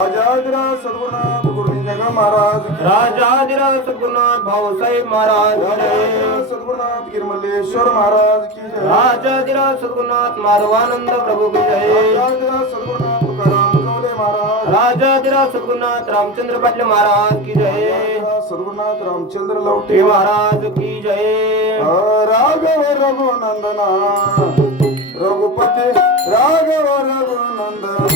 राजाधिराज सद्गुरुनाथ गुरुजंग महाराज राजाधिराज सद्गुरुनाथ भाऊसाहेब महाराज की जय। सद्गुरुनाथ गिरमल्लेश्वर महाराज की जय। राजाधिराज सद्गुरुनाथ माधवानंद प्रभु की जय। राजाधिराज सद्गुरुनाथ तुकाराम कवले महाराज। राजाधिराज सद्गुरुनाथ रामचंद्र पाटील महाराज की जय। सद्गुरुनाथ रामचंद्र लवटे महाराज की जय। राघव रघुनंदना रघुपती राघव रघुनंदना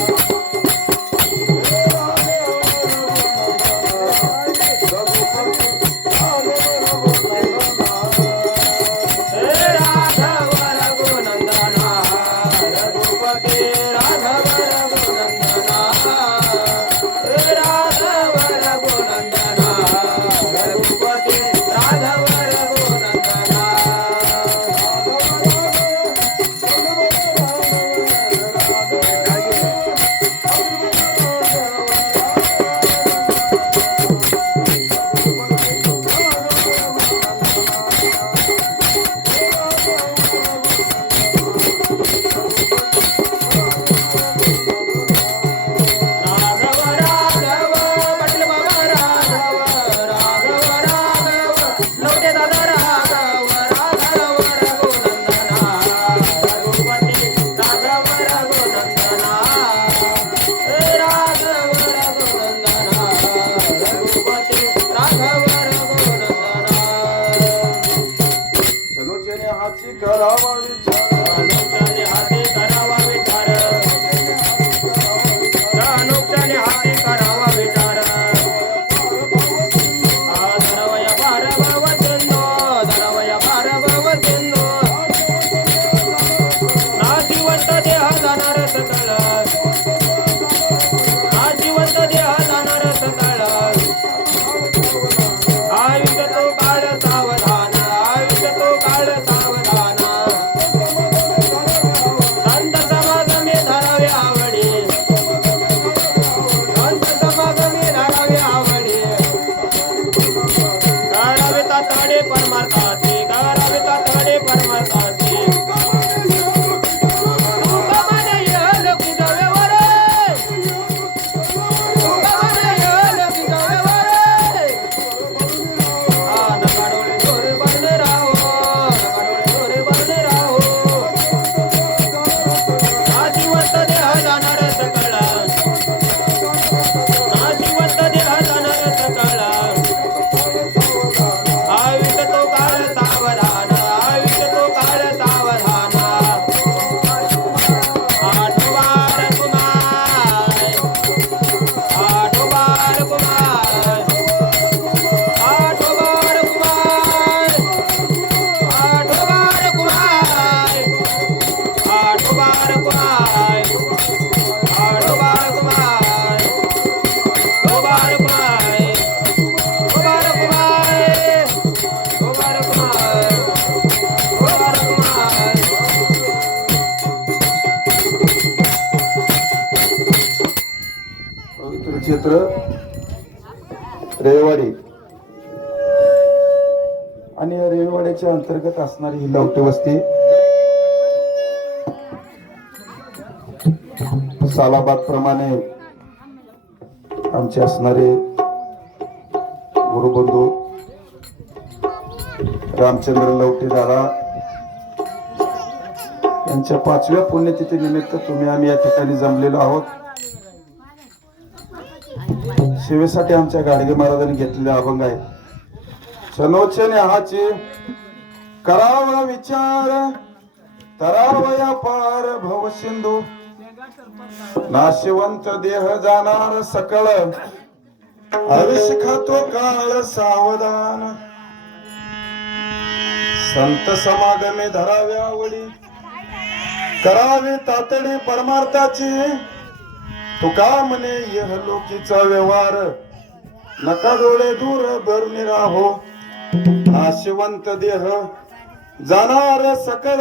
करावा विचार हाती करावा विचार अनुक्षणे हाती करावा विचार धरवय भार भवसिंधो धरवय भार भवसिंधो नाशिवंत देह जाणार सकळ नाशिवंत देह जाणार सकळ आयुष्य तो काळ सावधान आयुष्य तो काळ सावधान परमार्थाची गाराविता तडे परमार्थाची क्षेत्र रेवाडी आणि रेवाड्याच्या अंतर्गत असणारी ही लवटे वस्ती सालाबाद प्रमाणे आमचे असणारे गुरुबंधू रामचंद्र लवटे दादा यांच्या 5व्या पुण्यतिथी निमित्त तुम्ही आम्ही या ठिकाणी जमलेलो आहोत। सेवेसाठी आमच्या गाडगे महाराजांनी घेतलेले अभंग आहे। सनोचने हाची करावा विचार तरावया पार भव सिंधू नाशिवंत देह जाणार सकळ आयुष खातो काळ सावधान संत समागमे धरावे आवडी करावे तातडी परमार्थाची तुका म्हणे यह लोकीचा व्यवहार नका डोळे दूर धरून राहो नाशिवंत देह जाणार सकळ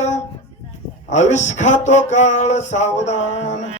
आयुष खातो काळ सावधान।